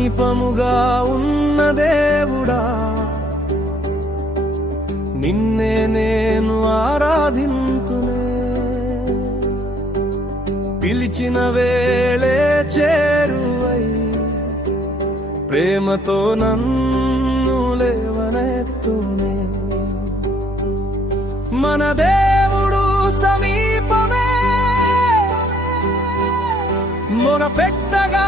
సమీపముగా ఉన్న దేవుడా నిన్నే నేను ఆరాధింతునే. పిలిచిన వేళే చేరువై ప్రేమతో నన్ను లేవనెత్తునే. మన దేవుడు సమీపమే మొర పెట్టగా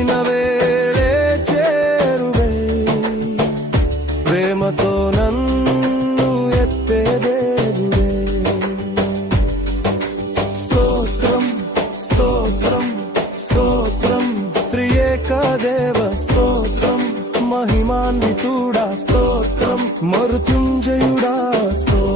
పిలిచిన వేళే చేరువై. ప్రేమతో నన్ను ఎత్తే దేవుడే. స్తోత్రం స్తోత్రం స్తోత్రం. త్రియేక దేవ స్తోత్రం. మహిమాన్వితుడా స్తోత్రం. మరుతుంజయుడా స్తోత్రం.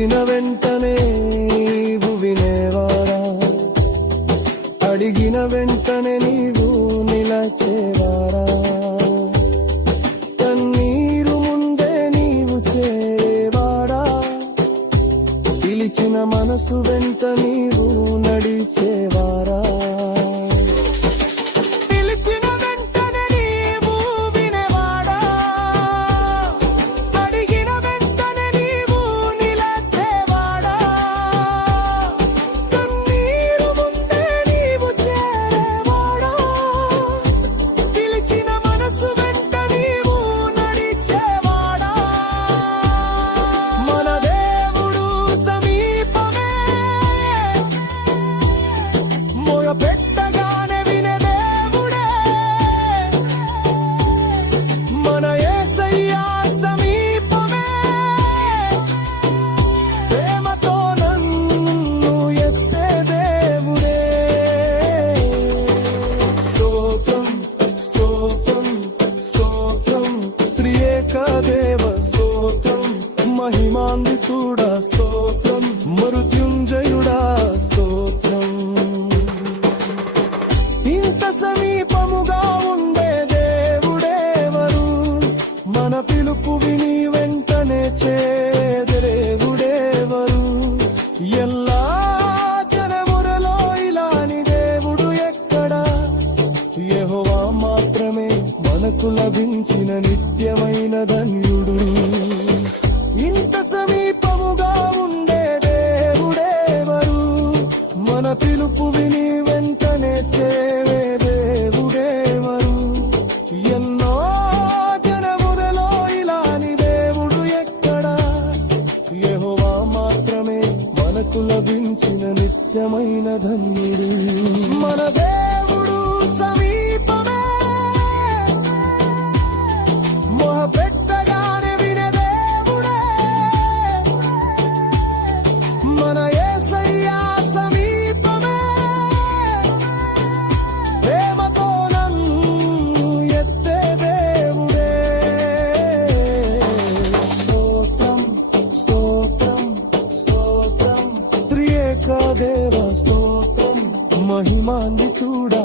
వచ్చిన వెంటనే నీవు వినేవారా అడిగిన వెంటనే నీవు నిలచేవారా కన్నీరు ముందే నీవు చేవాడా? పిలిచిన మనసు వెంటని మనకు లభించిన నిత్యమైన ధన్యుడు. ఇంత సమీపముగా ఉండే దేవుడేవరు మన పిలుపు విని వెంటనే చేవే దేవుడేవరు ఎన్నో జనముదలో ఇలాని దేవుడు ఎక్కడా? యహోవా మాత్రమే మనకు లభించిన నిత్యమైన ధన్యుడు. దేవ స్తోత్రం మహిమాన్వితుడా